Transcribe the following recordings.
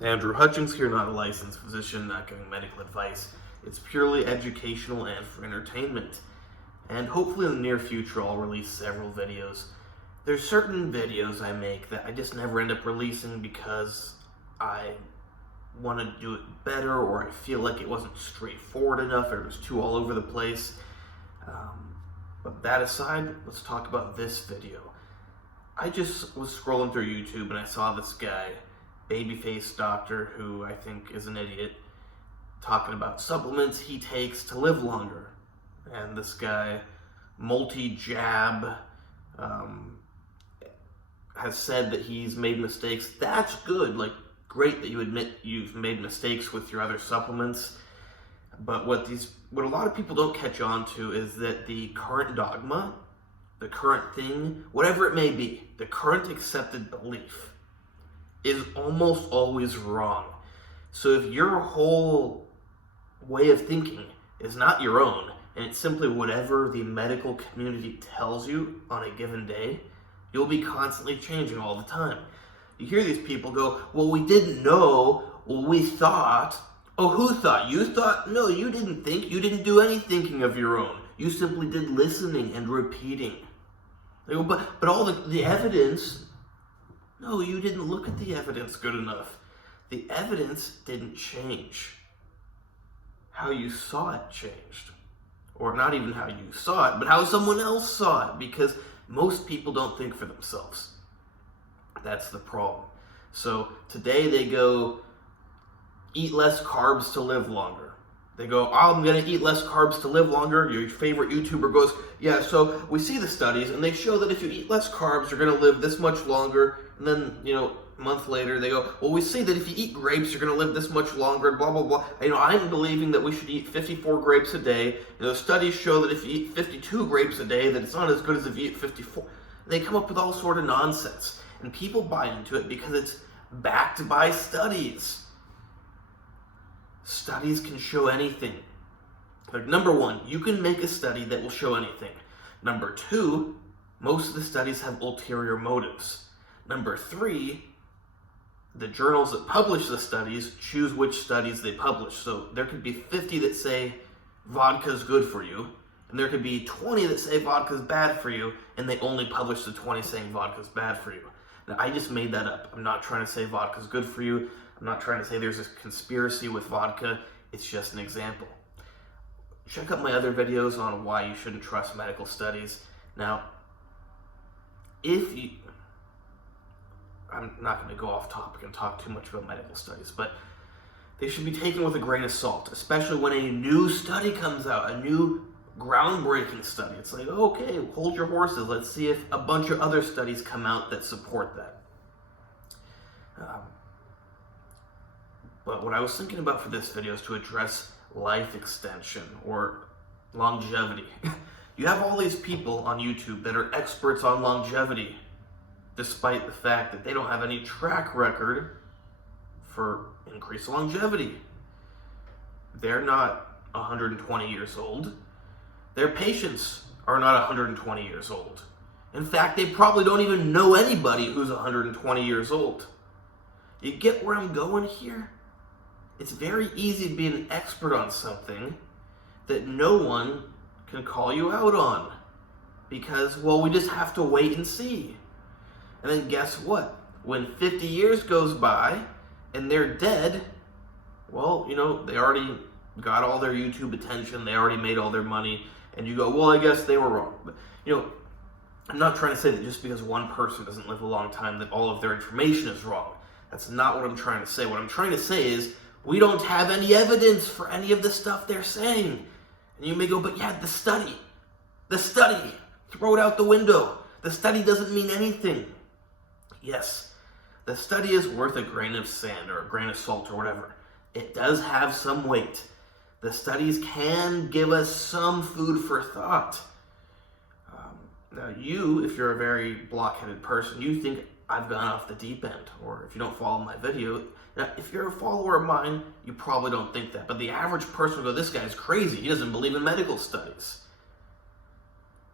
Andrew Hutchins here, not a licensed physician, not giving medical advice. It's purely educational and for entertainment. And hopefully in the near future I'll release several videos. There's certain videos I make that I just never end up releasing because I want to do it better, or I feel like it wasn't straightforward enough, or it was too all over the place. But that aside, let's talk about this video. I just was scrolling through YouTube and I saw this guy, babyface doctor, who I think is an idiot, talking about supplements he takes to live longer. And this guy, multi-jab, has said that he's made mistakes. That's good. Like, great that you admit you've made mistakes with your other supplements. But what a lot of people don't catch on to is that the current dogma, the current thing, whatever it may be, the current accepted belief is almost always wrong. So if your whole way of thinking is not your own, and it's simply whatever the medical community tells you on a given day, you'll be constantly changing all the time. You hear these people go, well, we didn't know, well, we thought. Oh, who thought? You thought? No, you didn't think. You didn't do any thinking of your own. You simply did listening and repeating. They go, but all the evidence, no, you didn't look at the evidence good enough. The evidence didn't change. How you saw it changed. Or not even how you saw it, but how someone else saw it, because most people don't think for themselves. That's the problem. So today they go, eat less carbs to live longer. They go, oh, I'm going to eat less carbs to live longer. Your favorite YouTuber goes, yeah, so we see the studies, and they show that if you eat less carbs, you're going to live this much longer. And then, a month later, they go, well, we see that if you eat grapes, you're going to live this much longer, blah, blah, blah. I'm believing that we should eat 54 grapes a day. Studies show that if you eat 52 grapes a day, that it's not as good as if you eat 54. They come up with all sort of nonsense. And people buy into it because it's backed by studies. Studies can show anything. Like, number one, you can make a study that will show anything. Number two, most of the studies have ulterior motives. Number three, the journals that publish the studies choose which studies they publish. So there could be 50 that say vodka's good for you, and there could be 20 that say vodka's bad for you, and they only publish the 20 saying vodka's bad for you. Now, I just made that up. I'm not trying to say vodka's good for you. I'm not trying to say there's a conspiracy with vodka. It's just an example. Check out my other videos on why you shouldn't trust medical studies. Now, I'm not going to go off topic and talk too much about medical studies, but they should be taken with a grain of salt, especially when a new study comes out, a new groundbreaking study. It's like, okay, hold your horses. Let's see if a bunch of other studies come out that support that. But what I was thinking about for this video is to address life extension or longevity. You have all these people on YouTube that are experts on longevity, despite the fact that they don't have any track record for increased longevity. They're not 120 years old. Their patients are not 120 years old. In fact, they probably don't even know anybody who's 120 years old. You get where I'm going here? It's very easy to be an expert on something that no one can call you out on. Because, well, we just have to wait and see. And then guess what? When 50 years goes by and they're dead, well, they already got all their YouTube attention, they already made all their money, and you go, well, I guess they were wrong. But, I'm not trying to say that just because one person doesn't live a long time that all of their information is wrong. That's not what I'm trying to say. What I'm trying to say is we don't have any evidence for any of the stuff they're saying. And you may go, but yeah, the study, throw it out the window. The study doesn't mean anything. Yes, the study is worth a grain of sand or a grain of salt or whatever. It does have some weight. The studies can give us some food for thought. Now you, if you're a very blockheaded person, you think I've gone off the deep end, or if you don't follow my video. Now, if you're a follower of mine, you probably don't think that. But the average person will go, this guy's crazy. He doesn't believe in medical studies.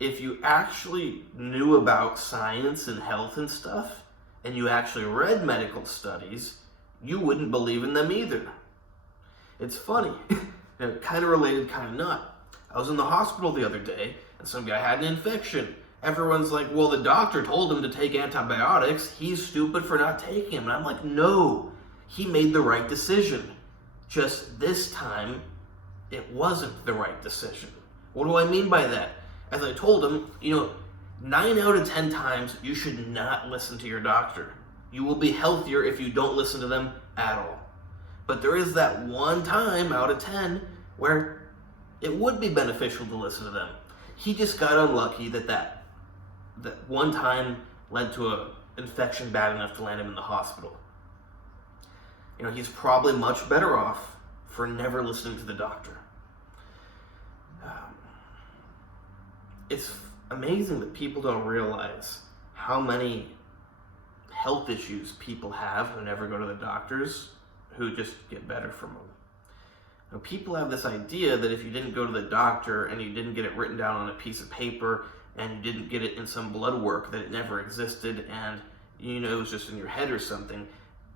If you actually knew about science and health and stuff, and you actually read medical studies, you wouldn't believe in them either. It's funny. Kind of related, kind of not. I was in the hospital the other day, and some guy had an infection. Everyone's like, well, the doctor told him to take antibiotics. He's stupid for not taking them. And I'm like, no, he made the right decision. Just this time, it wasn't the right decision. What do I mean by that? As I told him, 9 out of 10 times, you should not listen to your doctor. You will be healthier if you don't listen to them at all. But there is that one time out of 10 where it would be beneficial to listen to them. He just got unlucky that one time led to an infection bad enough to land him in the hospital. He's probably much better off for never listening to the doctor. It's amazing that people don't realize how many health issues people have who never go to the doctors, who just get better from them. People have this idea that if you didn't go to the doctor and you didn't get it written down on a piece of paper and you didn't get it in some blood work, that it never existed and it was just in your head or something.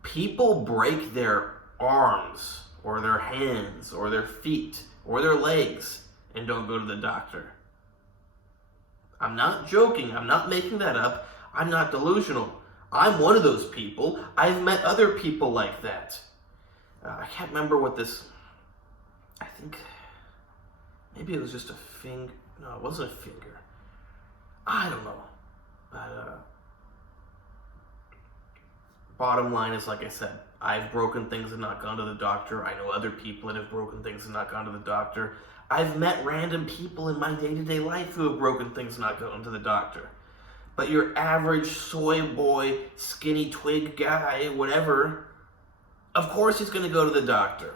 People break their arms or their hands or their feet or their legs and don't go to the doctor. I'm not joking. I'm not making that up. I'm not delusional. I'm one of those people. I've met other people like that. I can't remember what this... I think maybe it was just a finger. No, it wasn't a finger. I don't know. But bottom line is, like I said, I've broken things and not gone to the doctor. I know other people that have broken things and not gone to the doctor. I've met random people in my day-to-day life who have broken things and not gone to the doctor. But your average soy boy, skinny twig guy, whatever, of course he's going to go to the doctor.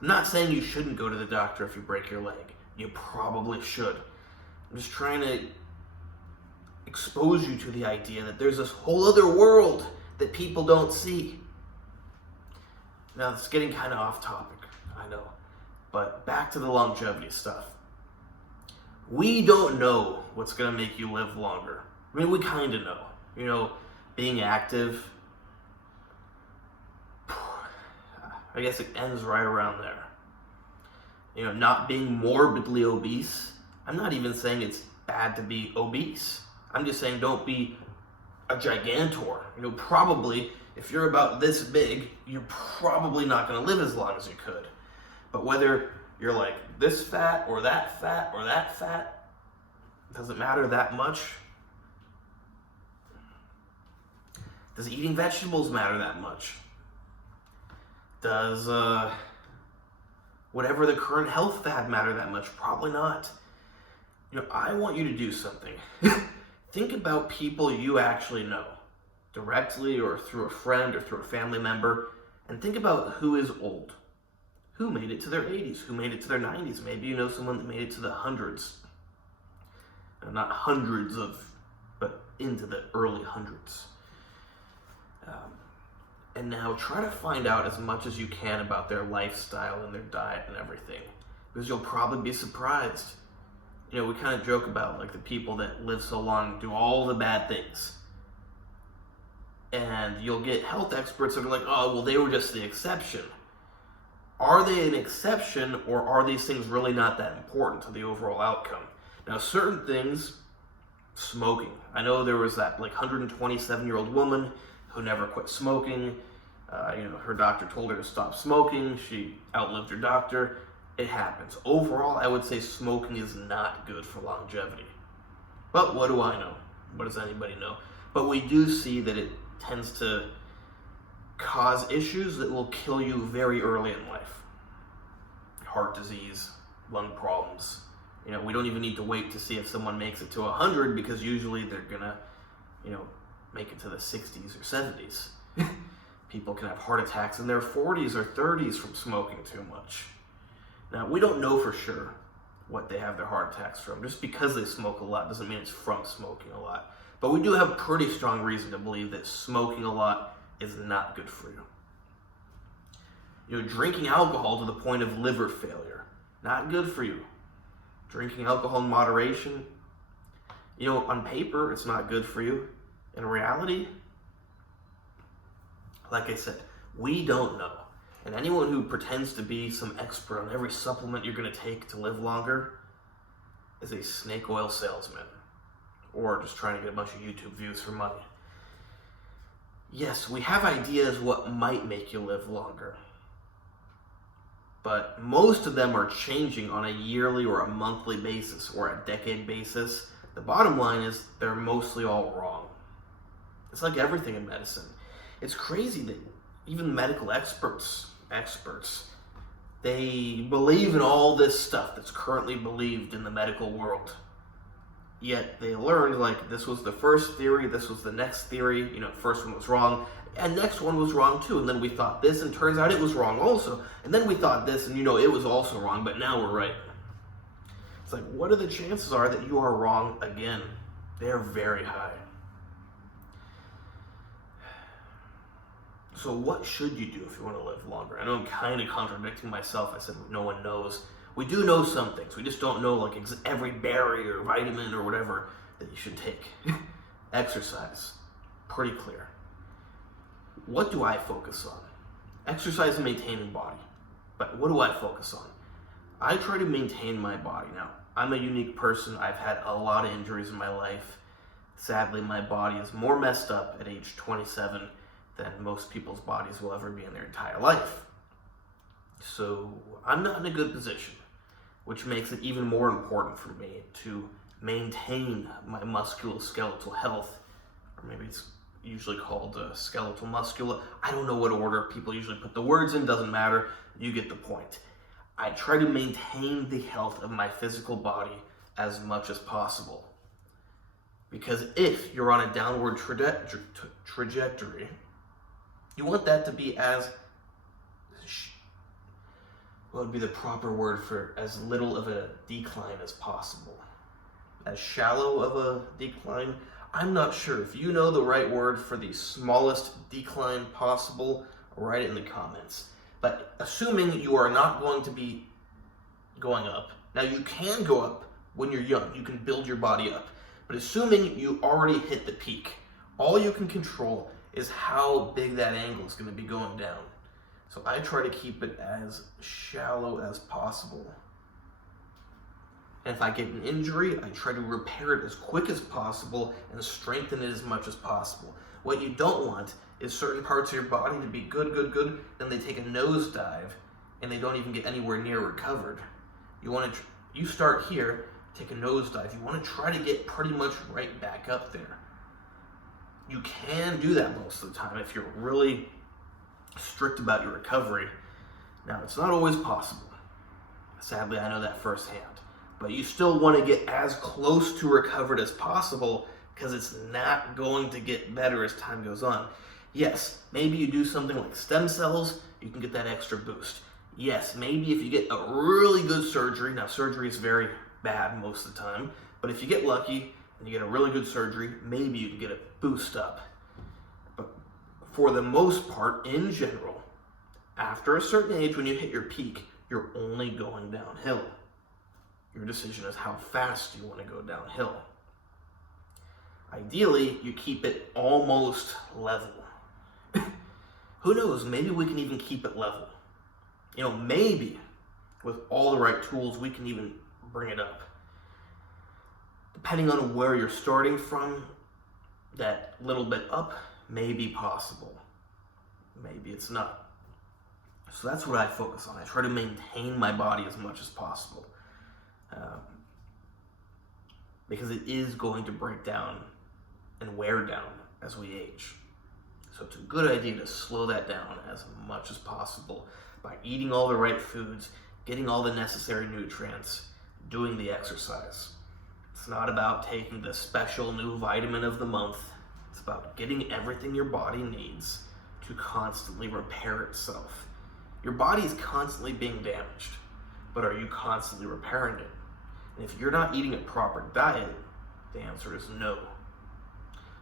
I'm not saying you shouldn't go to the doctor if you break your leg. You probably should. I'm just trying to expose you to the idea that there's this whole other world that people don't see. Now, it's getting kind of off topic, I know. But back to the longevity stuff. We don't know what's going to make you live longer. I mean, we kind of know. Being active, I guess it ends right around there. Not being morbidly obese. I'm not even saying it's bad to be obese. I'm just saying don't be a gigantor. Probably, if you're about this big, you're probably not going to live as long as you could. But whether you're like this fat or that fat or that fat, doesn't matter that much. Does eating vegetables matter that much? Does whatever the current health fad matter that much? Probably not. I want you to do something. Think about people you actually know, directly or through a friend or through a family member, and think about who is old. Who made it to their 80s? Who made it to their 90s? Maybe you know someone that made it to the hundreds. Not hundreds but into the early hundreds. And now try to find out as much as you can about their lifestyle and their diet and everything. Because you'll probably be surprised. We kind of joke about like the people that live so long do all the bad things. And you'll get health experts that are like, oh, well, they were just the exception. Are they an exception, or are these things really not that important to the overall outcome? Now, certain things, smoking. I know there was that 127-year-old woman who never quit smoking. Her doctor told her to stop smoking. She outlived her doctor. It happens. Overall, I would say smoking is not good for longevity. But what do I know? What does anybody know? But we do see that it tends to cause issues that will kill you very early in life. Heart disease, lung problems. We don't even need to wait to see if someone makes it to 100, because usually they're gonna, make it to the 60s or 70s. People can have heart attacks in their 40s or 30s from smoking too much. Now, we don't know for sure what they have their heart attacks from. Just because they smoke a lot doesn't mean it's from smoking a lot. But we do have pretty strong reason to believe that smoking a lot is not good for you. Drinking alcohol to the point of liver failure, not good for you. Drinking alcohol in moderation, on paper, it's not good for you. In reality, Like I said, we don't know. And anyone who pretends to be some expert on every supplement you're going to take to live longer is a snake oil salesman, or just trying to get a bunch of YouTube views for money. Yes, we have ideas what might make you live longer, but most of them are changing on a yearly or a monthly basis or a decade basis. The bottom line is they're mostly all wrong. It's like everything in medicine. It's crazy that even medical experts, they believe in all this stuff that's currently believed in the medical world. Yet they learned, like, this was the first theory, this was the next theory, first one was wrong, and next one was wrong too, and then we thought this, and turns out it was wrong also, and then we thought this, and it was also wrong, but now we're right. It's like, what are the chances are that you are wrong again? They're very high. So what should you do if you want to live longer? I know I'm kind of contradicting myself. I said no one knows. We do know some things. We just don't know like every berry or vitamin or whatever that you should take. Exercise. Pretty clear. What do I focus on? Exercise and maintaining body. But what do I focus on? I try to maintain my body. Now, I'm a unique person. I've had a lot of injuries in my life. Sadly, my body is more messed up at age 27 than most people's bodies will ever be in their entire life. So I'm not in a good position, which makes it even more important for me to maintain my musculoskeletal health, or maybe it's usually called skeletal muscular. I don't know what order people usually put the words in, doesn't matter, you get the point. I try to maintain the health of my physical body as much as possible. Because if you're on a downward trajectory, you want that to be as, what would be the proper word for as little of a decline as possible? As shallow of a decline? I'm not sure. If you know the right word for the smallest decline possible, write it in the comments. But assuming you are not going to be going up, now you can go up when you're young, you can build your body up, but assuming you already hit the peak, all you can control is how big that angle is going to be going down. So I try to keep it as shallow as possible. And if I get an injury, I try to repair it as quick as possible and strengthen it as much as possible. What you don't want is certain parts of your body to be good, then they take a nosedive and they don't even get anywhere near recovered. You start here, take a nosedive. You want to try to get pretty much right back up there. You can do that most of the time if you're really strict about your recovery. Now, it's not always possible. Sadly, I know that firsthand. But you still want to get as close to recovered as possible because it's not going to get better as time goes on. Yes, maybe you do something like stem cells, you can get that extra boost. Yes, maybe if you get a really good surgery, now surgery is very bad most of the time, but if you get lucky and you get a really good surgery, maybe you can get a boost up. But for the most part, in general, after a certain age, when you hit your peak, you're only going downhill. Your decision is how fast you want to go downhill. Ideally, you keep it almost level. Who knows, maybe we can even keep it level. Maybe with all the right tools, we can even bring it up. Depending on where you're starting from, that little bit up may be possible. Maybe it's not. So that's what I focus on. I try to maintain my body as much as possible. Because it is going to break down and wear down as we age. So it's a good idea to slow that down as much as possible by eating all the right foods, getting all the necessary nutrients, doing the exercise. It's not about taking the special new vitamin of the month. It's about getting everything your body needs to constantly repair itself. Your body is constantly being damaged, but are you constantly repairing it? And if you're not eating a proper diet, the answer is no.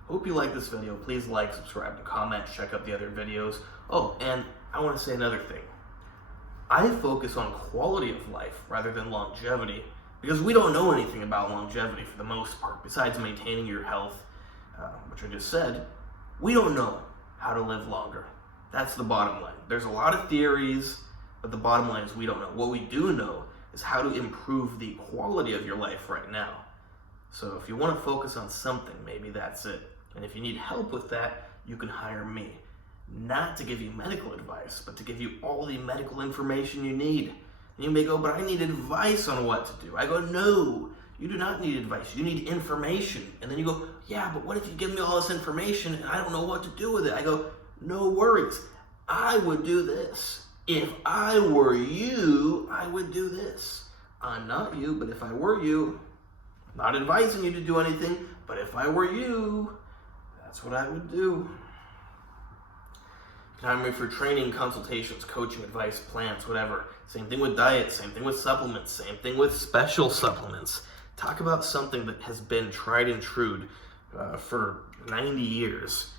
Hope you like this video. Please like, subscribe, and comment. Check out the other videos. Oh, and I want to say another thing. I focus on quality of life rather than longevity because we don't know anything about longevity for the most part. Besides maintaining your health, which I just said, we don't know how to live longer. That's the bottom line. There's a lot of theories, but the bottom line is we don't know. What we do know is how to improve the quality of your life right now. So if you want to focus on something, maybe that's it. And if you need help with that, you can hire me. Not to give you medical advice, but to give you all the medical information you need. And you may go, but I need advice on what to do. I go, no, you do not need advice. You need information. And then you go, yeah, but what if you give me all this information and I don't know what to do with it? I go, no worries. I would do this. If I were you, I would do this. I'm not you, but if I were you, I'm not advising you to do anything, but if I were you, that's what I would do. Time for training, consultations, coaching, advice, plans, whatever. Same thing with diet, same thing with supplements, same thing with special supplements. Talk about something that has been tried and true for 90 years,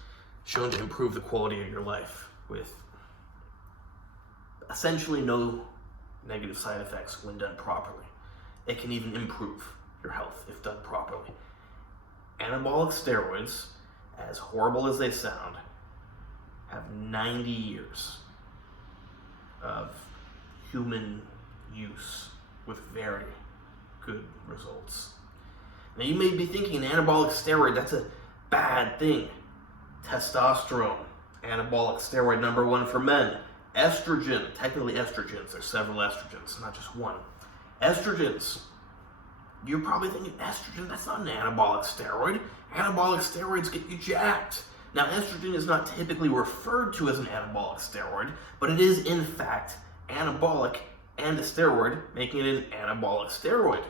shown to improve the quality of your life with essentially no negative side effects when done properly. It can even improve your health if done properly. Anabolic steroids, as horrible as they sound, have 90 years of human use with very good results. Now you may be thinking an anabolic steroid, that's a bad thing. Testosterone, anabolic steroid number 1 for men. Estrogen, technically estrogens, there's several estrogens, not just one. Estrogens, you're probably thinking estrogen, that's not an anabolic steroid. Anabolic steroids get you jacked. Now, estrogen is not typically referred to as an anabolic steroid, but it is in fact anabolic and a steroid, making it an anabolic steroid.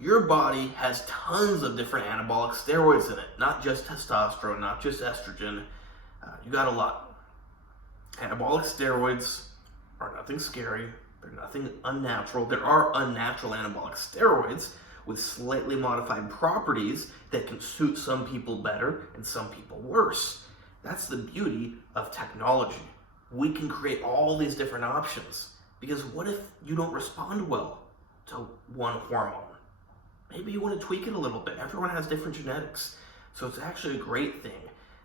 Your body has tons of different anabolic steroids in it, not just testosterone, not just estrogen. You got a lot. Anabolic steroids are nothing scary. They're nothing unnatural. There are unnatural anabolic steroids with slightly modified properties that can suit some people better and some people worse. That's the beauty of technology. We can create all these different options, because what if you don't respond well to one hormone? Maybe you want to tweak it a little bit. Everyone has different genetics. So it's actually a great thing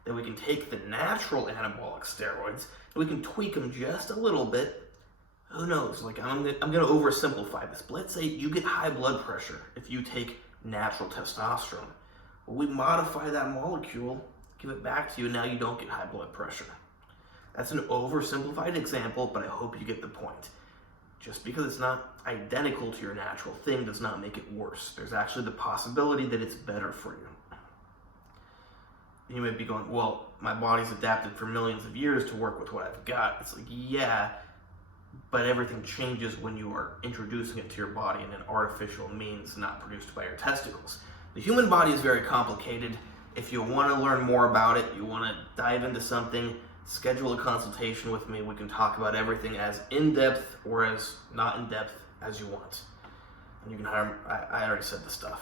that we can take the natural anabolic steroids and we can tweak them just a little bit. Who knows? Like, I'm going to oversimplify this, but let's say you get high blood pressure if you take natural testosterone. Well, we modify that molecule, give it back to you, and now you don't get high blood pressure. That's an oversimplified example, but I hope you get the point. Just because it's not identical to your natural thing does not make it worse. There's actually the possibility that it's better for you. You may be going, well, my body's adapted for millions of years to work with what I've got. It's like, yeah, but everything changes when you are introducing it to your body in an artificial means not produced by your testicles. The human body is very complicated. If you want to learn more about it, you want to dive into something, schedule a consultation with me. We can talk about everything as in-depth or as not in-depth as you want. And you can hire, I already said the stuff.